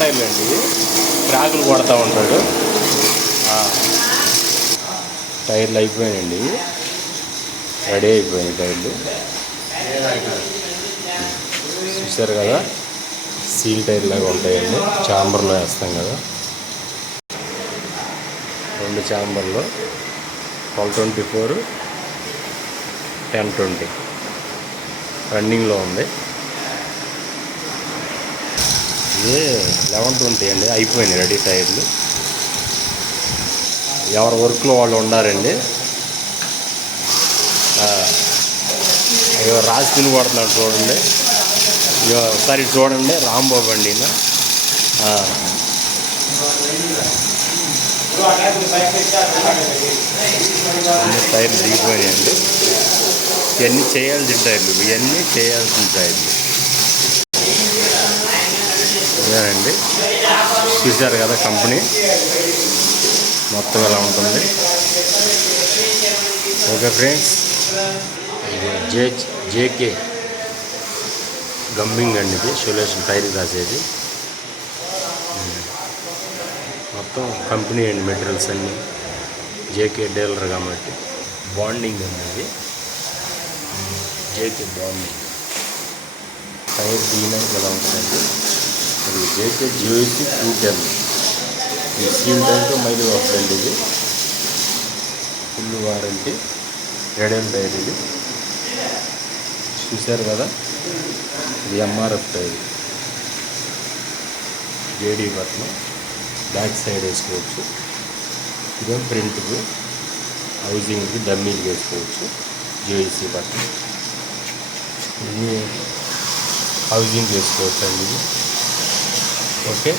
టైర్లు అండి ఇవి, క్రాకులు కొడతా ఉంటాడు. టైర్లు అయిపోయాయండి, రెడీ అయిపోయాయి టైర్లు. చూసారు కదా, సీల్ టైర్ లాగా ఉంటాయండి, ఛాంబర్లో వేస్తాం కదా. 2 ఛాంబర్లో 1224 1020 రన్నింగ్లో ఉంది. ఇది 1120 అండి, అయిపోయినాయి రెడీ టైర్లు. ఎవరి వర్క్లో వాళ్ళు ఉండారండి. అయ్యో రాసి తిని కొడుతున్నాడు చూడండి. ఒకసారి చూడండి, రాంబాబు అండి. అన్ని టైర్లు దిగిపోయాయండి. ఇవన్నీ చేయాల్సిన టైర్లు, ఇవన్నీ చేయాల్సిన టైర్లు ఇదేనండి. చూశారు కదా కంపెనీ మొత్తం ఎలా ఉంటుంది. ఓకే ఫ్రెండ్స్, జేకే గంబింగ్ అండి, ఇది సొల్యూషన్ టైర్ రాసేది మొత్తం కంపెనీ అండి. మెటీరియల్స్ అన్నీ జేకే డీలర్ కాబట్టి బాండింగ్ అనేది జేకే బాండింగ్. టైర్ తీయడానికి ఎలా ఉంటుందండి. ఇది జేకే జియోసి 210 ఈ సీల్ టైర్తో మైలు వస్తుందండి. ఇది ఫుల్ వారంటీ రేడియం టైర్. ఇది చూశారు కదా, ఇది ఎంఆర్ఎఫ్ టైర్. జేడీ బటన్ బ్యాక్ సైడ్ వేసుకోవచ్చు. ఇదేం ప్రింట్కు హౌజింగ్కి డమ్మీలు వేసుకోవచ్చు. జియోసి బటన్ ఇది హౌజింగ్ వేసుకోవచ్చు అండి ఇది. ఓకే.